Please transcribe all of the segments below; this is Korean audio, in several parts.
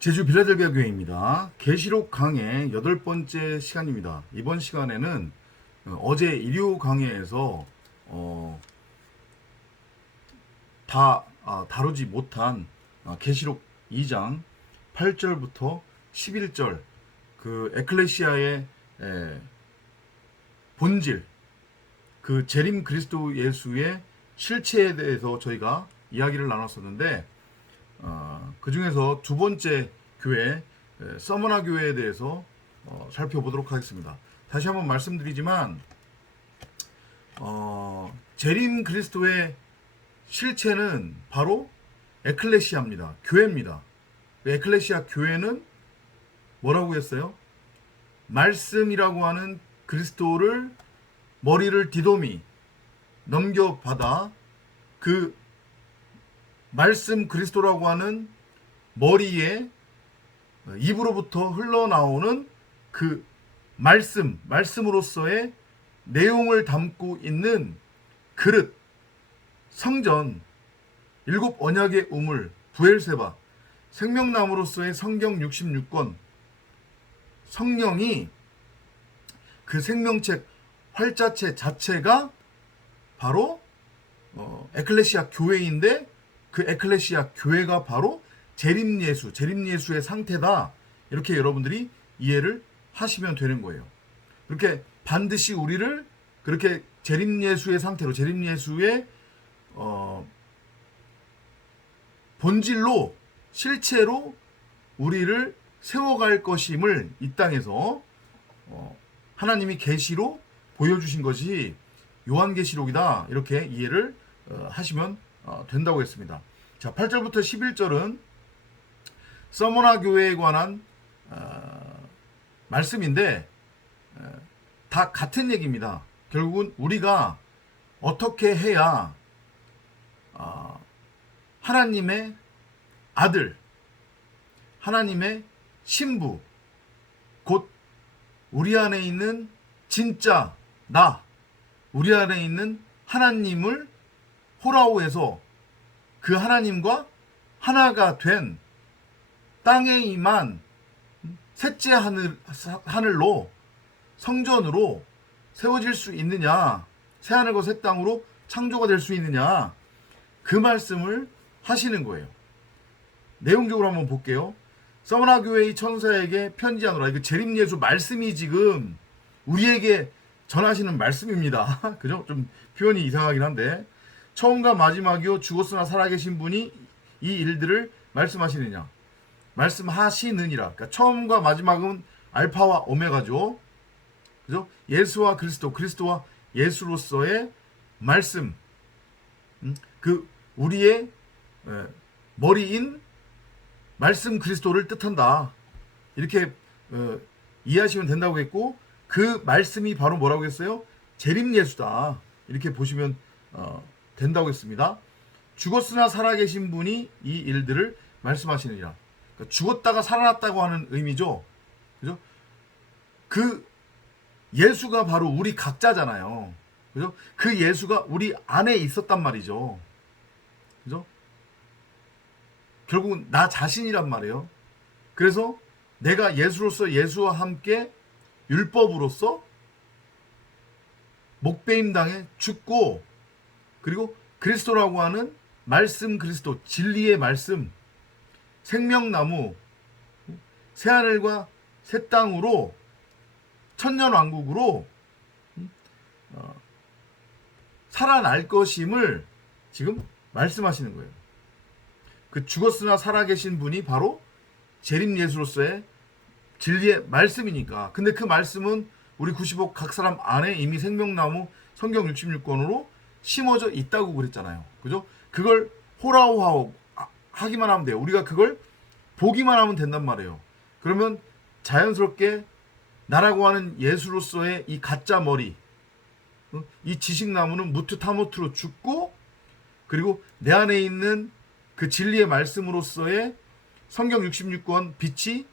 제주 빌라델비아 교회입니다. 계시록 강의 8번째 시간입니다. 이번 시간에는 어제 일요 강의에서 다루지 못한 계시록 2장 8절부터 11절 그 에클레시아의 본질, 그 재림 그리스도 예수의 실체에 대해서 저희가 이야기를 나눴었는데 그 중에서 두 번째 교회 서머나 교회에 대해서 살펴보도록 하겠습니다. 다시 한번 말씀드리지만 재림 그리스도의 실체는 바로 에클레시아입니다. 교회입니다. 에클레시아 교회는 뭐라고 했어요? 말씀이라고 하는 그리스도를 머리를 디도미 넘겨받아 그 말씀 그리스도라고 하는 머리에 입으로부터 흘러나오는 그 말씀으로서의 내용을 담고 있는 그릇, 성전, 7 언약의 우물, 부엘세바, 생명나무로서의 성경 66권, 성령이 그 생명책 활자체 자체가 바로 에클레시아 교회인데 그 에클레시아 교회가 바로 재림 예수의 상태다. 이렇게 여러분들이 이해를 하시면 되는 거예요. 그렇게 반드시 우리를 그렇게 재림 예수의 상태로 재림 예수의 본질로 실체로 우리를 세워갈 것임을 이 땅에서 하나님이 계시로 보여주신 것이 요한계시록이다. 이렇게 이해를 하시면 된다고 했습니다. 자, 8절부터 11절은 서머나 교회에 관한 말씀인데 다 같은 얘기입니다. 결국은 우리가 어떻게 해야 하나님의 아들, 하나님의 신부, 곧 우리 안에 있는 진짜 나, 우리 안에 있는 하나님을 호라오에서 그 하나님과 하나가 된 땅에 임한 셋째 하늘로 성전으로 세워질 수 있느냐, 새하늘과 새 땅으로 창조가 될 수 있느냐, 그 말씀을 하시는 거예요. 내용적으로 한번 볼게요. 서머나 교회의 천사에게 편지하노라. 이거 재림 예수 말씀이 지금 우리에게 전하시는 말씀입니다. 그죠? 좀 표현이 이상하긴 한데, 처음과 마지막이요 죽었으나 살아계신 분이 이 일들을 말씀하시느냐, 말씀하시느니라. 그러니까 처음과 마지막은 알파와 오메가죠. 그죠? 예수와 그리스도와 예수로서의 말씀, 그 우리의 머리인 말씀 그리스도를 뜻한다. 이렇게 이해하시면 된다고 했고, 그 말씀이 바로 뭐라고 했어요? 재림 예수다. 이렇게 보시면 된다고 했습니다. 죽었으나 살아계신 분이 이 일들을 말씀하시느니라. 그러니까 죽었다가 살아났다고 하는 의미죠. 그죠? 그 예수가 바로 우리 각자잖아요. 그죠? 그 예수가 우리 안에 있었단 말이죠. 그죠? 결국은 나 자신이란 말이에요. 그래서 내가 예수로서 예수와 함께 율법으로서 목배임 당해 죽고, 그리고 그리스도라고 하는 말씀 그리스도, 진리의 말씀, 생명나무, 새하늘과 새 땅으로 천년왕국으로 살아날 것임을 지금 말씀하시는 거예요. 그 죽었으나 살아계신 분이 바로 재림 예수로서의 진리의 말씀이니까. 근데 그 말씀은 우리 95 각 사람 안에 이미 생명나무 성경 66권으로 심어져 있다고 그랬잖아요. 그죠? 그걸 호라오하오 하기만 하면 돼요. 우리가 그걸 보기만 하면 된단 말이에요. 그러면 자연스럽게 나라고 하는 예수로서의 이 가짜 머리, 이 지식나무는 무트타모트로 죽고, 그리고 내 안에 있는 그 진리의 말씀으로서의 성경 66권 빛이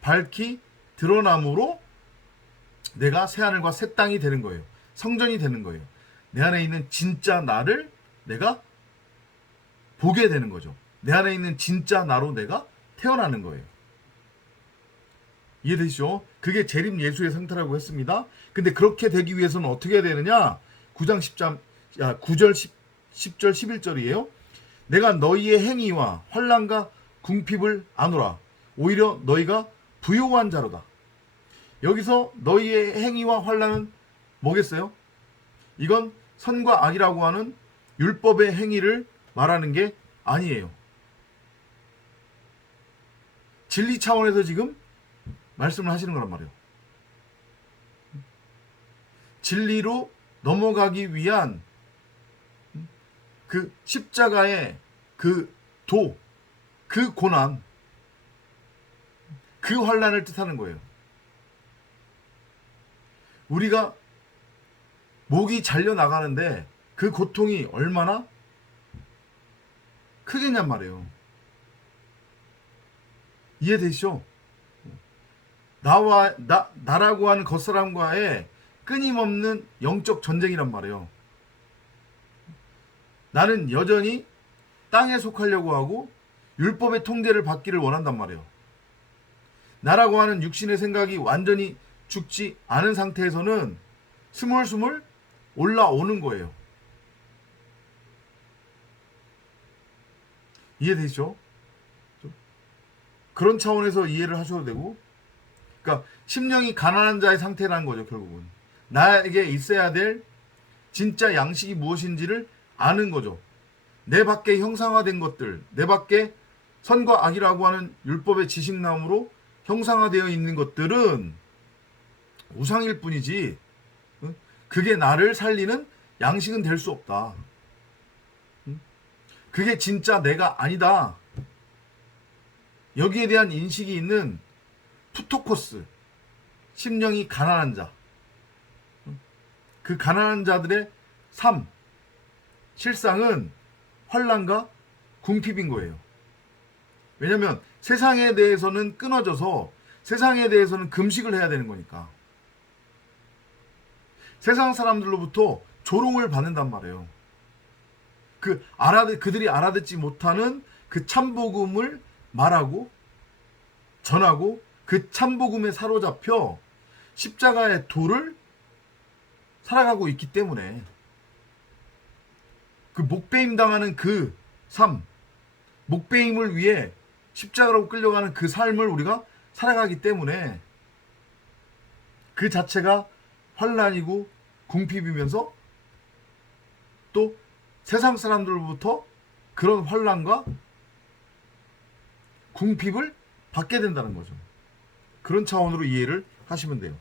밝히 드러남으로 내가 새하늘과 새 땅이 되는 거예요. 성전이 되는 거예요. 내 안에 있는 진짜 나를 내가 보게 되는 거죠. 내 안에 있는 진짜 나로 내가 태어나는 거예요. 이해되시죠? 그게 재림 예수의 상태라고 했습니다. 근데 그렇게 되기 위해서는 어떻게 해야 되느냐? 9장 9절 10절 11절이에요. 내가 너희의 행위와 환난과 궁핍을 아노라. 오히려 너희가 부요한 자로다. 여기서 너희의 행위와 환난은 뭐겠어요? 이건 선과 악이라고 하는 율법의 행위를 말하는 게 아니에요. 진리 차원에서 지금 말씀을 하시는 거란 말이에요. 진리로 넘어가기 위한 그 십자가의 그 도, 그 고난, 그 환난을 뜻하는 거예요. 우리가 목이 잘려 나가는데 그 고통이 얼마나 크겠냔 말이에요. 이해되시죠? 나라고 하는 겉사람과의 끊임없는 영적 전쟁이란 말이에요. 나는 여전히 땅에 속하려고 하고 율법의 통제를 받기를 원한단 말이에요. 나라고 하는 육신의 생각이 완전히 죽지 않은 상태에서는 스물스물 올라오는 거예요. 이해되시죠? 그런 차원에서 이해를 하셔도 되고, 그러니까 심령이 가난한 자의 상태라는 거죠. 결국은 나에게 있어야 될 진짜 양식이 무엇인지를 아는 거죠. 내 밖에 형상화된 것들, 내 밖에 선과 악이라고 하는 율법의 지식나무로 형상화되어 있는 것들은 우상일 뿐이지 그게 나를 살리는 양식은 될 수 없다. 그게 진짜 내가 아니다. 여기에 대한 인식이 있는 푸토코스, 심령이 가난한 자, 그 가난한 자들의 삶, 실상은 환난과 궁핍인 거예요. 왜냐하면 세상에 대해서는 끊어져서 세상에 대해서는 금식을 해야 되는 거니까. 세상 사람들로부터 조롱을 받는단 말이에요. 그들이 알아듣지 못하는 그 참복음을 말하고 전하고 그 참복음에 사로잡혀 십자가의 도를 살아가고 있기 때문에 그 목배임 당하는 그 삶, 목배임을 위해 십자가로 끌려가는 그 삶을 우리가 살아가기 때문에 그 자체가 환난이고 궁핍이면서 또 세상 사람들로부터 그런 환난과 궁핍을 받게 된다는 거죠. 그런 차원으로 이해를 하시면 돼요.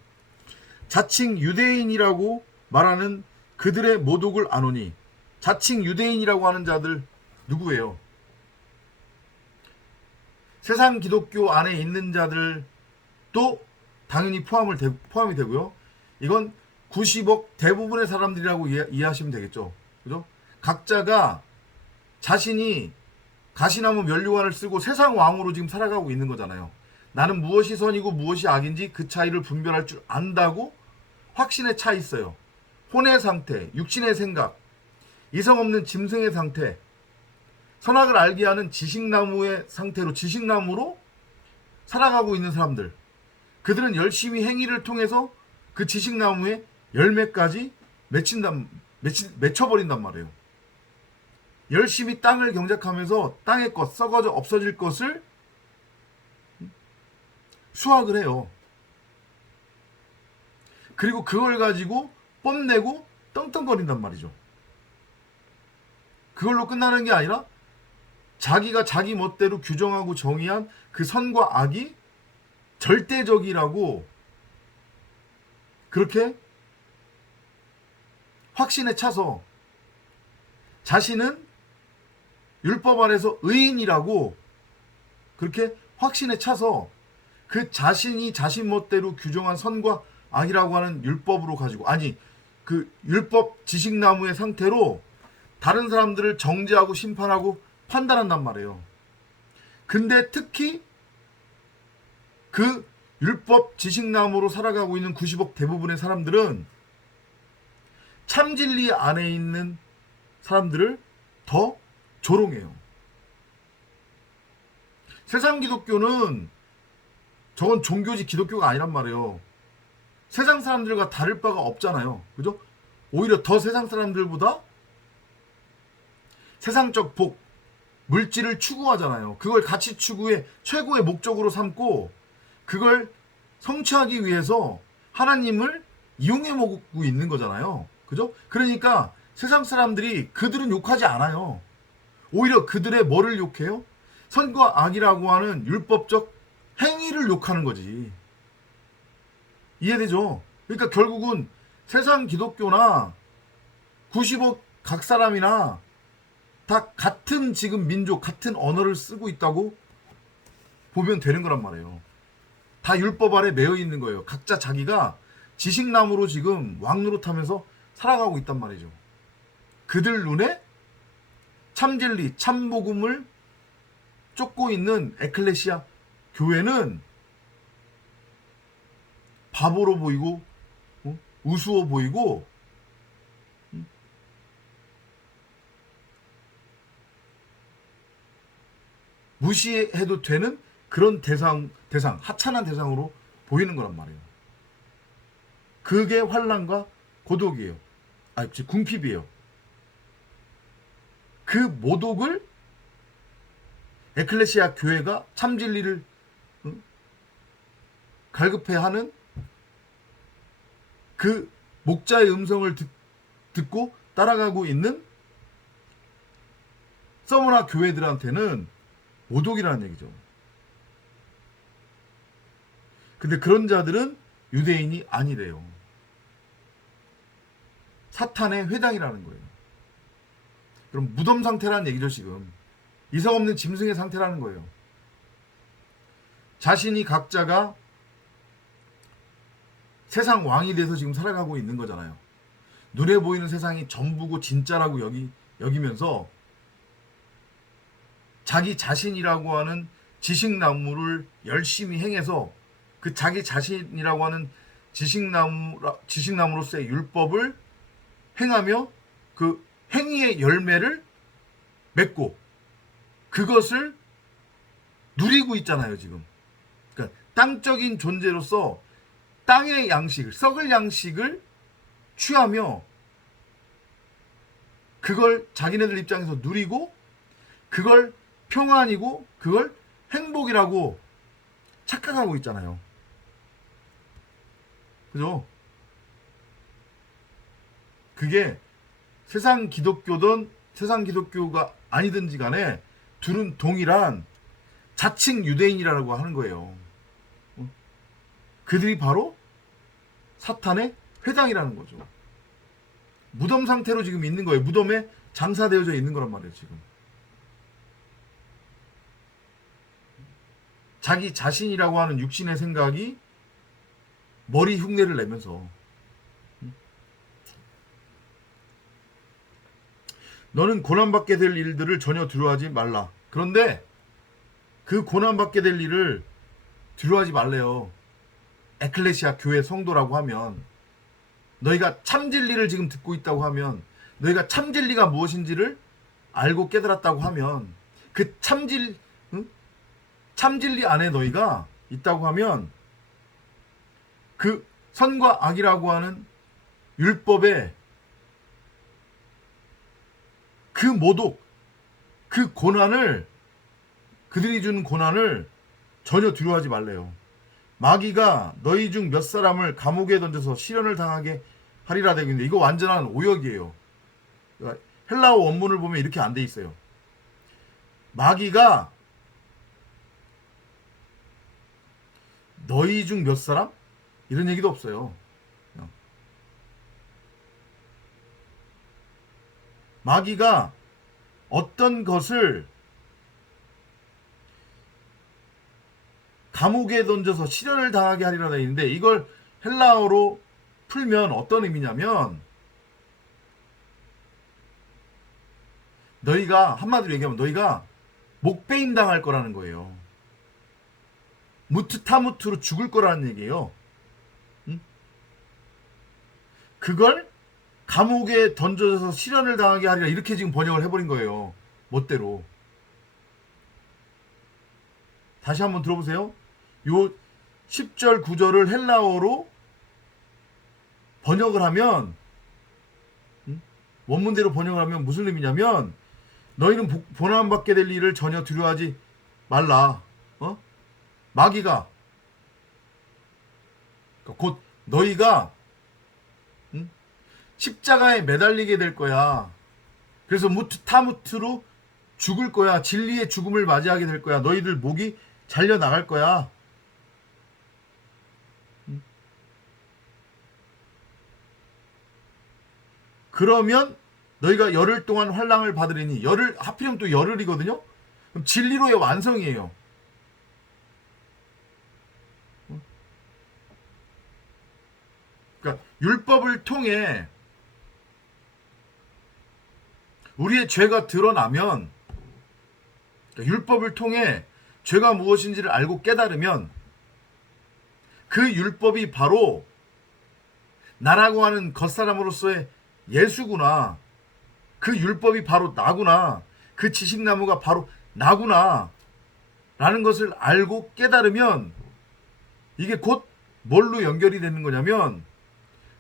자칭 유대인이라고 말하는 그들의 모독을 아노니, 자칭 유대인이라고 하는 자들 누구예요? 세상 기독교 안에 있는 자들도 당연히 포함이 되고요. 이건 90억 대부분의 사람들이라고 이해하시면 되겠죠. 그죠? 각자가 자신이 가시나무 면류관을 쓰고 세상 왕으로 지금 살아가고 있는 거잖아요. 나는 무엇이 선이고 무엇이 악인지 그 차이를 분별할 줄 안다고 확신에 차 있어요. 혼의 상태, 육신의 생각, 이성 없는 짐승의 상태, 선악을 알게 하는 지식나무의 상태로 지식나무로 살아가고 있는 사람들. 그들은 열심히 행위를 통해서 그 지식나무의 열매까지 맺혀버린단 말이에요. 열심히 땅을 경작하면서 땅의 것, 썩어져 없어질 것을 수확을 해요. 그리고 그걸 가지고 뽐내고 떵떵거린단 말이죠. 그걸로 끝나는 게 아니라 자기가 자기 멋대로 규정하고 정의한 그 선과 악이 절대적이라고 그렇게 확신에 차서 자신은 율법 안에서 의인이라고 그렇게 확신에 차서 그 자신이 자신 멋대로 규정한 선과 악이라고 하는 율법으로 가지고 그 율법 지식나무의 상태로 다른 사람들을 정죄하고 심판하고 판단한단 말이에요. 근데 특히 그 율법 지식나무로 살아가고 있는 90억 대부분의 사람들은 참진리 안에 있는 사람들을 더 조롱해요. 세상 기독교는 저건 종교지 기독교가 아니란 말이에요. 세상 사람들과 다를 바가 없잖아요. 그죠? 오히려 더 세상 사람들보다 세상적 복, 물질을 추구하잖아요. 그걸 가치 추구의 최고의 목적으로 삼고 그걸 성취하기 위해서 하나님을 이용해 먹고 있는 거잖아요. 그죠? 그러니까 세상 사람들이 그들은 욕하지 않아요. 오히려 그들의 뭐를 욕해요? 선과 악이라고 하는 율법적 행위를 욕하는 거지. 이해되죠? 그러니까 결국은 세상 기독교나 90억 각 사람이나 다 같은 지금 민족, 같은 언어를 쓰고 있다고 보면 되는 거란 말이에요. 다 율법 아래 매여 있는 거예요. 각자 자기가 지식나무로 지금 왕노릇하면서 살아가고 있단 말이죠. 그들 눈에 참진리, 참복음을 쫓고 있는 에클레시아 교회는 바보로 보이고 우스워 보이고 무시해도 되는 그런 대상 하찮은 대상으로 보이는 거란 말이에요. 그게 환난과 고독이에요. 궁핍이에요. 그 모독을 에클레시아 교회가 참진리를 갈급해하는 그 목자의 음성을 듣고 따라가고 있는 서머나 교회들한테는 모독이라는 얘기죠. 근데 그런 자들은 유대인이 아니래요. 사탄의 회당이라는 거예요. 그럼 무덤 상태라는 얘기죠, 지금. 이성 없는 짐승의 상태라는 거예요. 자신이 각자가 세상 왕이 돼서 지금 살아가고 있는 거잖아요. 눈에 보이는 세상이 전부고 진짜라고 여기면서 자기 자신이라고 하는 지식나무를 열심히 행해서 그 자기 자신이라고 하는 지식나무로서의 율법을 행하며 그 행위의 열매를 맺고 그것을 누리고 있잖아요, 지금. 그러니까 땅적인 존재로서 땅의 양식을, 썩을 양식을 취하며 그걸 자기네들 입장에서 누리고 그걸 평안이고 그걸 행복이라고 착각하고 있잖아요. 그죠? 그게 세상 기독교든 세상 기독교가 아니든지 간에 둘은 동일한 자칭 유대인이라고 하는 거예요. 그들이 바로 사탄의 회당이라는 거죠. 무덤 상태로 지금 있는 거예요. 무덤에 장사되어져 있는 거란 말이에요, 지금. 자기 자신이라고 하는 육신의 생각이 머리 흉내를 내면서 너는 고난받게 될 일들을 전혀 두려워하지 말라. 그런데 그 고난받게 될 일을 두려워하지 말래요. 에클레시아 교회 성도라고 하면 너희가 참진리를 지금 듣고 있다고 하면 너희가 참진리가 무엇인지를 알고 깨달았다고 하면 그 참진리 안에 너희가 있다고 하면 그 선과 악이라고 하는 율법의 그 모독, 그 고난을 그들이 주는 고난을 전혀 두려워하지 말래요. 마귀가 너희 중 몇 사람을 감옥에 던져서 시련을 당하게 하리라 되고 있는데 이거 완전한 오역이에요. 헬라어 원문을 보면 이렇게 안 돼 있어요. 마귀가 너희 중 몇 사람? 이런 얘기도 없어요. 마귀가 어떤 것을 감옥에 던져서 시련을 당하게 하리라 되어 있는데 이걸 헬라어로 풀면 어떤 의미냐면 너희가 한마디로 얘기하면 너희가 목베임 당할 거라는 거예요. 무트타무트로 죽을 거라는 얘기예요. 응? 그걸 감옥에 던져서 시련을 당하게 하리라 이렇게 지금 번역을 해버린 거예요. 멋대로. 다시 한번 들어보세요. 요 10절 9절을 헬라어로 번역을 하면 원문대로 번역을 하면 무슨 의미냐면 너희는 고난받게 될 일을 전혀 두려워하지 말라. 마귀가 곧 너희가 십자가에 매달리게 될 거야. 그래서 무트타무트로 죽을 거야. 진리의 죽음을 맞이하게 될 거야. 너희들 목이 잘려 나갈 거야. 그러면 너희가 열흘 동안 환난을 받으리니, 열흘 하필이면 또 열흘이거든요. 그럼 진리로의 완성이에요. 그러니까 율법을 통해 우리의 죄가 드러나면, 그러니까 율법을 통해 죄가 무엇인지를 알고 깨달으면 그 율법이 바로 나라고 하는 겉사람으로서의 예수구나. 그 율법이 바로 나구나. 그 지식나무가 바로 나구나. 라는 것을 알고 깨달으면 이게 곧 뭘로 연결이 되는 거냐면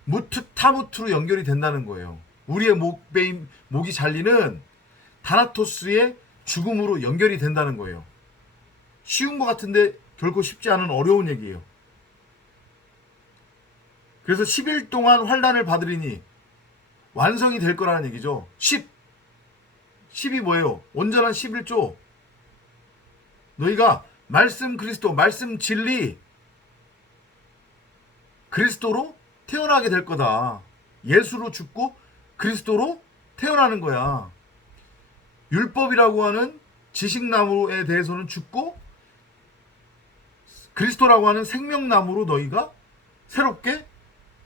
무트타무트로 연결이 된다는 거예요. 우리의 목이 잘리는 다나토스의 죽음으로 연결이 된다는 거예요. 쉬운 것 같은데 결코 쉽지 않은 어려운 얘기예요. 그래서 10일 동안 환난을 받으리니 완성이 될 거라는 얘기죠. 10이 뭐예요? 온전한 11조. 너희가 말씀 그리스도, 말씀 진리 그리스도로 태어나게 될 거다. 예수로 죽고 그리스도로 태어나는 거야. 율법이라고 하는 지식나무에 대해서는 죽고 그리스도라고 하는 생명나무로 너희가 새롭게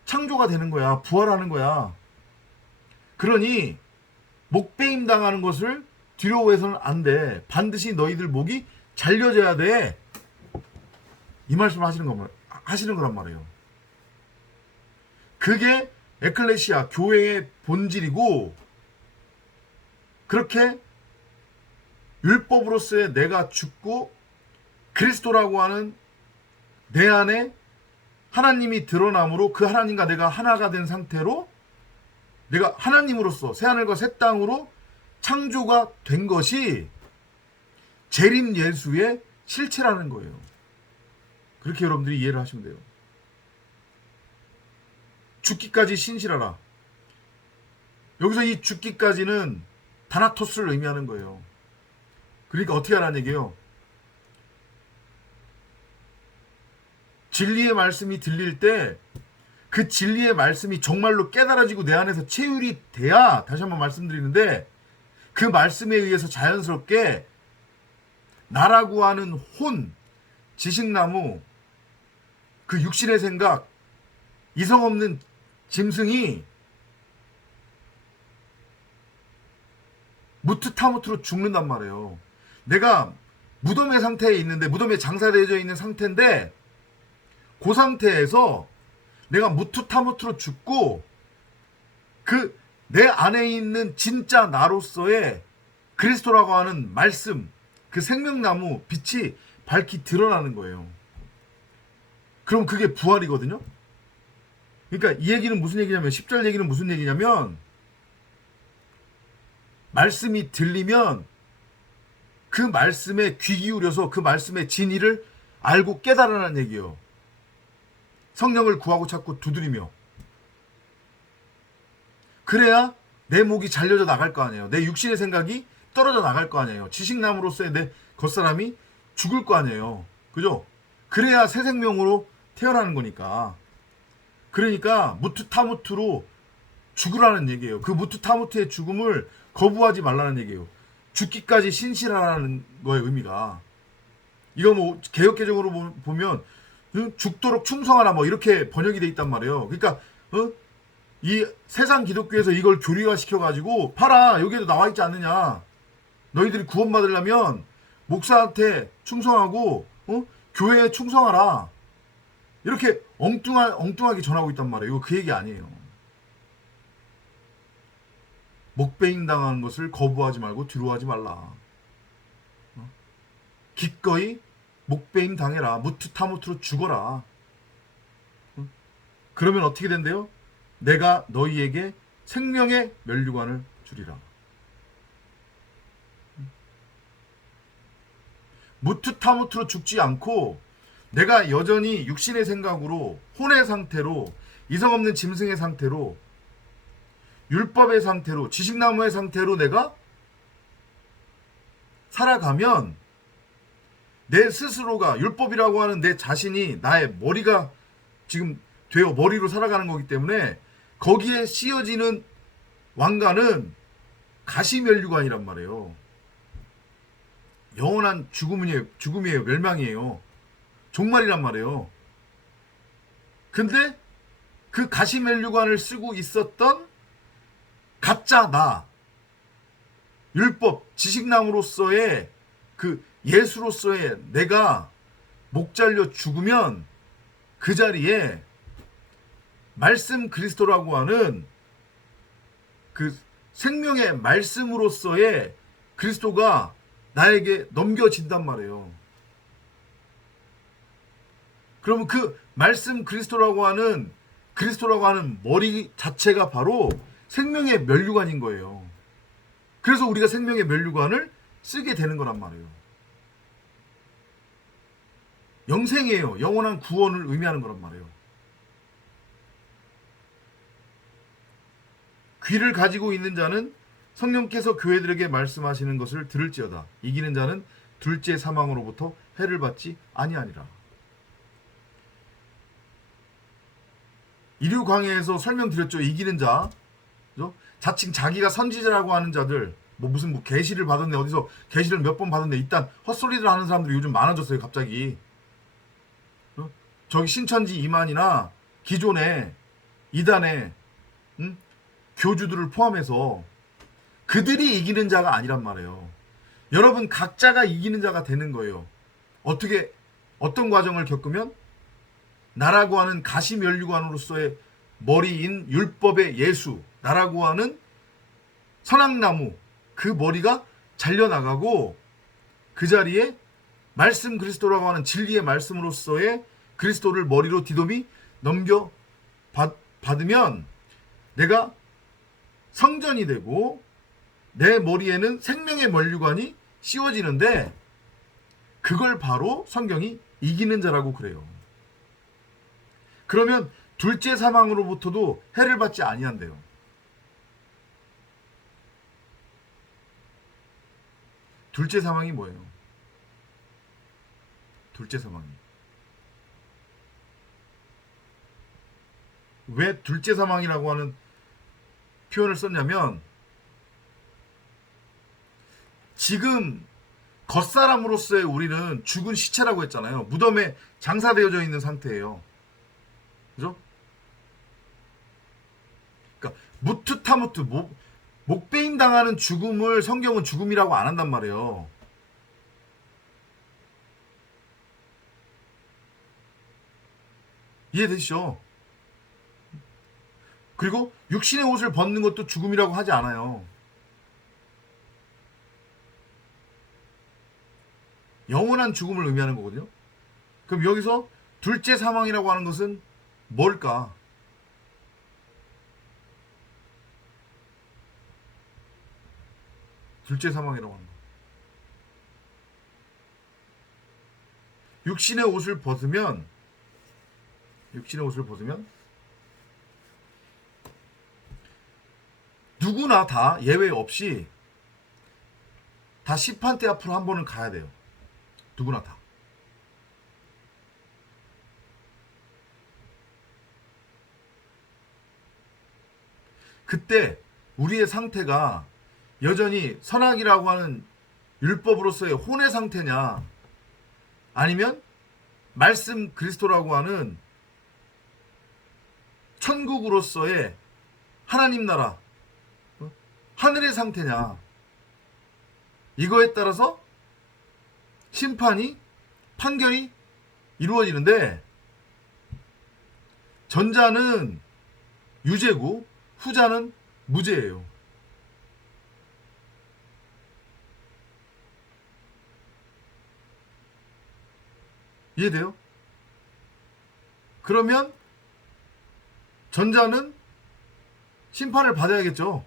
창조가 되는 거야. 부활하는 거야. 그러니 목베임 당하는 것을 두려워해서는 안 돼. 반드시 너희들 목이 잘려져야 돼. 이 말씀을 하시는 거란 말이에요. 그게 에클레시아 교회의 본질이고, 그렇게 율법으로서의 내가 죽고 그리스도라고 하는 내 안에 하나님이 드러남으로 그 하나님과 내가 하나가 된 상태로 내가 하나님으로서 새하늘과 새 땅으로 창조가 된 것이 재림 예수의 실체라는 거예요. 그렇게 여러분들이 이해를 하시면 돼요. 죽기까지 신실하라. 여기서 이 죽기까지는 다나토스를 의미하는 거예요. 그러니까 어떻게 하라는 얘기예요? 진리의 말씀이 들릴 때 그 진리의 말씀이 정말로 깨달아지고 내 안에서 체휼이 돼야, 다시 한번 말씀드리는데, 그 말씀에 의해서 자연스럽게 나라고 하는 혼, 지식나무, 그 육신의 생각, 이성 없는 짐승이 무트타무트로 죽는단 말이에요. 내가 무덤의 상태에 있는데, 무덤에 장사되어져 있는 상태인데, 그 상태에서 내가 무트타무트로 죽고 그 내 안에 있는 진짜 나로서의 그리스도라고 하는 말씀, 그 생명나무 빛이 밝히 드러나는 거예요. 그럼 그게 부활이거든요. 그러니까 이 얘기는 무슨 얘기냐면, 10절 얘기는 무슨 얘기냐면, 말씀이 들리면 그 말씀에 귀 기울여서 그 말씀의 진리를 알고 깨달으라는 얘기예요. 성령을 구하고 찾고 두드리며. 그래야 내 목이 잘려져 나갈 거 아니에요. 내 육신의 생각이 떨어져 나갈 거 아니에요. 지식나무로서의 내 겉사람이 죽을 거 아니에요. 그죠? 그래야 새 생명으로 태어나는 거니까. 그러니까 무트타무트로 죽으라는 얘기예요. 그 무트타무트의 죽음을 거부하지 말라는 얘기예요. 죽기까지 신실하라는 거의 의미가. 이거 뭐 개혁개정으로 보면 죽도록 충성하라 뭐 이렇게 번역이 돼 있단 말이에요. 그러니까 이 세상 기독교에서 이걸 교리화시켜 가지고 봐라, 여기에도 나와 있지 않느냐. 너희들이 구원받으려면 목사한테 충성하고 교회에 충성하라. 이렇게 엉뚱하게 전하고 있단 말이에요. 이거 그 얘기 아니에요. 목베임 당하는 것을 거부하지 말고 두려워하지 말라. 기꺼이 목베임 당해라. 무투타무투로 죽어라. 그러면 어떻게 된대요? 내가 너희에게 생명의 면류관을 주리라. 무투타무투로 죽지 않고 내가 여전히 육신의 생각으로 혼의 상태로 이성 없는 짐승의 상태로 율법의 상태로 지식나무의 상태로 내가 살아가면 내 스스로가 율법이라고 하는 내 자신이 나의 머리가 지금 되어 머리로 살아가는 거기 때문에 거기에 씌어지는 왕관은 가시면류관이란 말이에요. 영원한 죽음이에요. 멸망이에요. 종말이란 말이에요. 근데 그 가시면류관을 쓰고 있었던 가짜 나, 율법, 지식남으로서의 그 예수로서의 내가 목 잘려 죽으면 그 자리에 말씀 그리스도라고 하는 그 생명의 말씀으로서의 그리스도가 나에게 넘겨진단 말이에요. 그러면 그 말씀 그리스도라고 하는 머리 자체가 바로 생명의 면류관인 거예요. 그래서 우리가 생명의 면류관을 쓰게 되는 거란 말이에요. 영생이에요. 영원한 구원을 의미하는 거란 말이에요. 귀를 가지고 있는 자는 성령께서 교회들에게 말씀하시는 것을 들을지어다. 이기는 자는 둘째 사망으로부터 해를 받지 아니하니라. 일류 강해에서 설명드렸죠. 이기는 자, 그죠? 자칭 자기가 선지자라고 하는 자들, 무슨 계시를 받았네, 어디서 계시를 몇 번 받았네, 일단 헛소리를 하는 사람들이 요즘 많아졌어요. 갑자기 저기 신천지 이만이나 기존의 이단의 교주들을 포함해서 그들이 이기는 자가 아니란 말이에요. 여러분 각자가 이기는 자가 되는 거예요. 어떤 과정을 겪으면 나라고 하는 가시면류관으로서의 머리인 율법의 예수, 나라고 하는 선악나무, 그 머리가 잘려나가고 그 자리에 말씀 그리스도라고 하는 진리의 말씀으로서의 그리스도를 머리로 디돔이 넘겨 받으면 내가 성전이 되고 내 머리에는 생명의 면류관이 씌워지는데 그걸 바로 성경이 이기는 자라고 그래요. 그러면 둘째 사망으로부터도 해를 받지 아니한대요. 둘째 사망이 뭐예요? 둘째 사망이. 왜 둘째 사망이라고 하는 표현을 썼냐면 지금 겉사람으로서의 우리는 죽은 시체라고 했잖아요. 무덤에 장사되어져 있는 상태예요. 그죠? 그러니까 무투타무투 목베임 당하는 죽음을 성경은 죽음이라고 안 한단 말이에요. 이해되시죠? 그리고 육신의 옷을 벗는 것도 죽음이라고 하지 않아요. 영원한 죽음을 의미하는 거거든요. 그럼 여기서 둘째 사망이라고 하는 것은 뭘까? 둘째 사망이라고 하는 거. 육신의 옷을 벗으면 누구나 다 예외 없이 다 심판대 앞으로 한 번은 가야 돼요. 누구나 다. 그때 우리의 상태가 여전히 선악이라고 하는 율법으로서의 혼의 상태냐, 아니면 말씀 그리스도라고 하는 천국으로서의 하나님 나라, 하늘의 상태냐, 이거에 따라서 판결이 이루어지는데, 전자는 유죄고 후자는 무죄예요. 이해돼요? 그러면 전자는 심판을 받아야겠죠.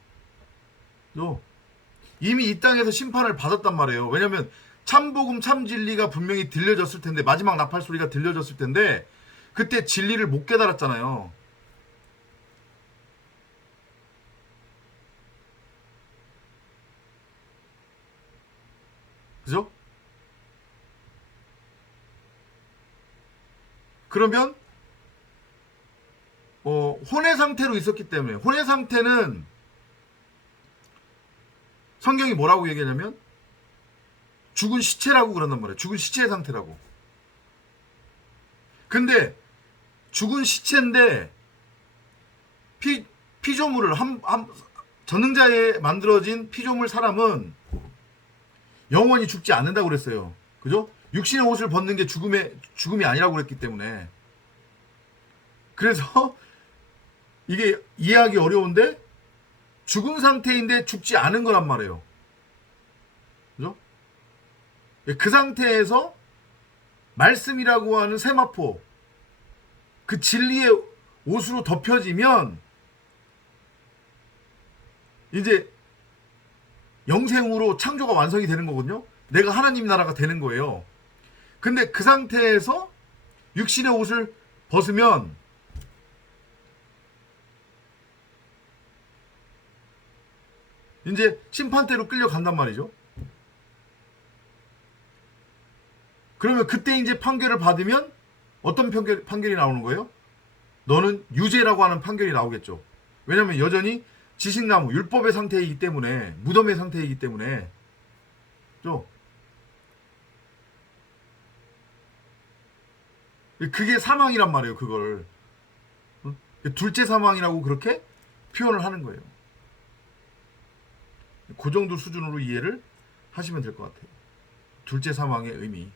이미 이 땅에서 심판을 받았단 말이에요. 왜냐면 참복음 참진리가 분명히 들려졌을 텐데, 마지막 나팔 소리가 들려졌을 텐데 그때 진리를 못 깨달았잖아요. 그죠? 그러면 혼의 상태로 있었기 때문에, 혼의 상태는 성경이 뭐라고 얘기하냐면 죽은 시체라고 그런단 말이에요. 죽은 시체의 상태라고. 근데 죽은 시체인데 피조물을 전능자에 만들어진 피조물 사람은 영원히 죽지 않는다고 그랬어요. 그죠? 육신의 옷을 벗는 게 죽음이 아니라고 그랬기 때문에. 그래서 이게 이해하기 어려운데 죽은 상태인데 죽지 않은 거란 말이에요. 그죠? 그 상태에서 말씀이라고 하는 세마포, 그 진리의 옷으로 덮여지면 이제 영생으로 창조가 완성이 되는 거거든요. 내가 하나님 나라가 되는 거예요. 근데 그 상태에서 육신의 옷을 벗으면 이제 심판대로 끌려간단 말이죠. 그러면 그때 이제 판결을 받으면 어떤 판결이 나오는 거예요? 너는 유죄라고 하는 판결이 나오겠죠. 왜냐하면 여전히 지식나무, 율법의 상태이기 때문에, 무덤의 상태이기 때문에. 그게 사망이란 말이에요. 그걸 둘째 사망이라고 그렇게 표현을 하는 거예요. 그 정도 수준으로 이해를 하시면 될 것 같아요. 둘째 사망의 의미.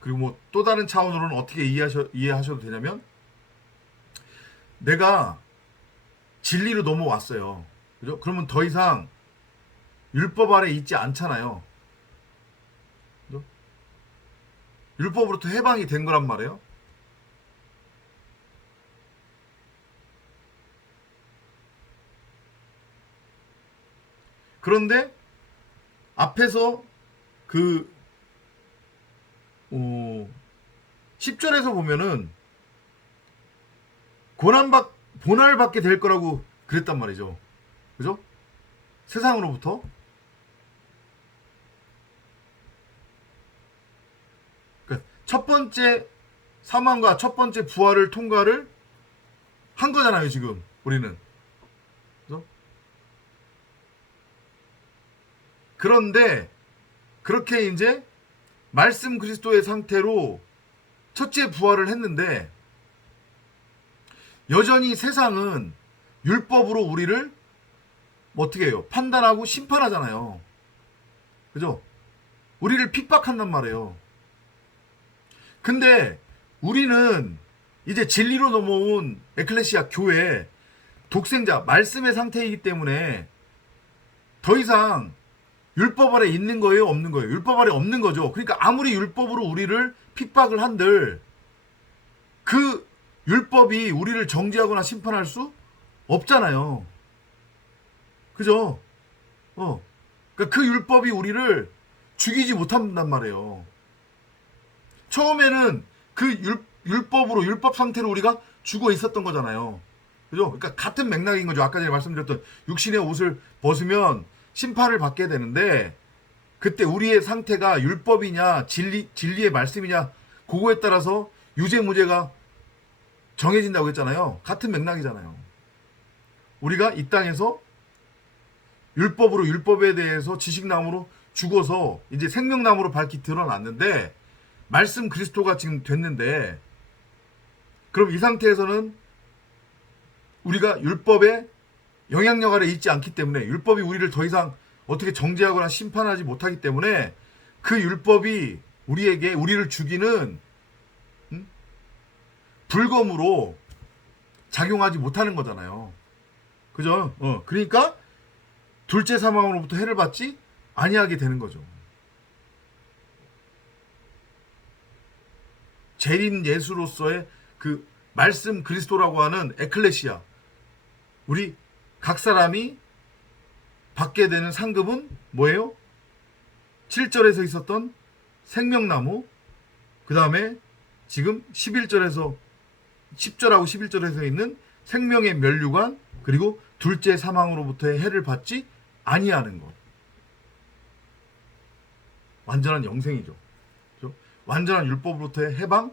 그리고 뭐 또 다른 차원으로는 어떻게 이해하셔도 되냐면, 내가 진리로 넘어왔어요. 그죠? 그러면 더 이상 율법 아래 있지 않잖아요. 그죠? 율법으로부터 해방이 된 거란 말이에요. 그런데 앞에서 그 10절에서 보면은 고난을 받게 될 거라고 그랬단 말이죠. 그죠? 세상으로부터. 그러니까 첫 번째 사망과 첫 번째 부활을 통과를 한 거잖아요, 지금 우리는. 그죠? 그런데 그렇게 이제 말씀 그리스도의 상태로 첫째 부활을 했는데, 여전히 세상은 율법으로 우리를 어떻게 해요? 판단하고 심판하잖아요. 그죠? 우리를 핍박한단 말이에요. 근데 우리는 이제 진리로 넘어온 에클레시아 교회 독생자 말씀의 상태이기 때문에 더 이상 율법 아래 있는 거예요, 없는 거예요? 율법 아래 없는 거죠. 그러니까 아무리 율법으로 우리를 핍박을 한들 그 율법이 우리를 정죄하거나 심판할 수 없잖아요. 그죠? 그러니까 그 율법이 우리를 죽이지 못한단 말이에요. 처음에는 그 율법으로, 율법 상태로 우리가 죽어 있었던 거잖아요. 그죠? 그러니까 같은 맥락인 거죠. 아까 전에 말씀드렸던 육신의 옷을 벗으면 심판을 받게 되는데, 그때 우리의 상태가 율법이냐 진리의 말씀이냐 그거에 따라서 유죄 무죄가 정해진다고 했잖아요. 같은 맥락이잖아요. 우리가 이 땅에서 율법으로, 율법에 대해서 지식나무로 죽어서 이제 생명나무로 밝히 드러났는데, 말씀 그리스도가 지금 됐는데, 그럼 이 상태에서는 우리가 율법의 영향력 아래 있지 않기 때문에, 율법이 우리를 더 이상 어떻게 정죄하거나 심판하지 못하기 때문에 그 율법이 우리를 죽이는 불검으로 작용하지 못하는 거잖아요. 그죠? 그러니까 둘째 사망으로부터 해를 받지 아니하게 되는 거죠. 재림 예수로서의 그 말씀 그리스도라고 하는 에클레시아, 우리 각 사람이 받게 되는 상급은 뭐예요? 7절에서 있었던 생명나무, 그 다음에 지금 11절에서 10절하고 11절에서 있는 생명의 면류관, 그리고 둘째 사망으로부터의 해를 받지 아니하는 것. 완전한 영생이죠. 그렇죠? 완전한 율법으로부터의 해방,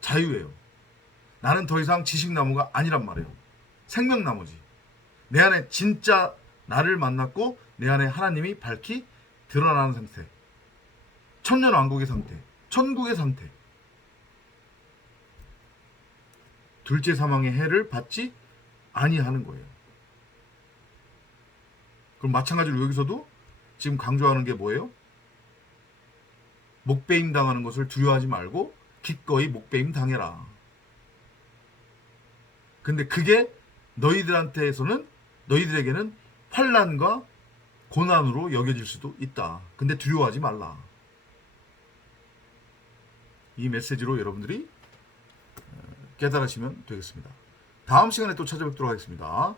자유예요. 나는 더 이상 지식나무가 아니란 말이에요. 생명나무지. 내 안에 진짜 나를 만났고 내 안에 하나님이 밝히 드러나는 상태. 천년왕국의 상태. 천국의 상태. 둘째 사망의 해를 받지 아니하는 거예요. 그럼 마찬가지로 여기서도 지금 강조하는 게 뭐예요? 목배임 당하는 것을 두려워하지 말고 기꺼이 목배임 당해라. 근데 그게 너희들에게는 환난과 고난으로 여겨질 수도 있다. 근데 두려워하지 말라. 이 메시지로 여러분들이 깨달으시면 되겠습니다. 다음 시간에 또 찾아뵙도록 하겠습니다.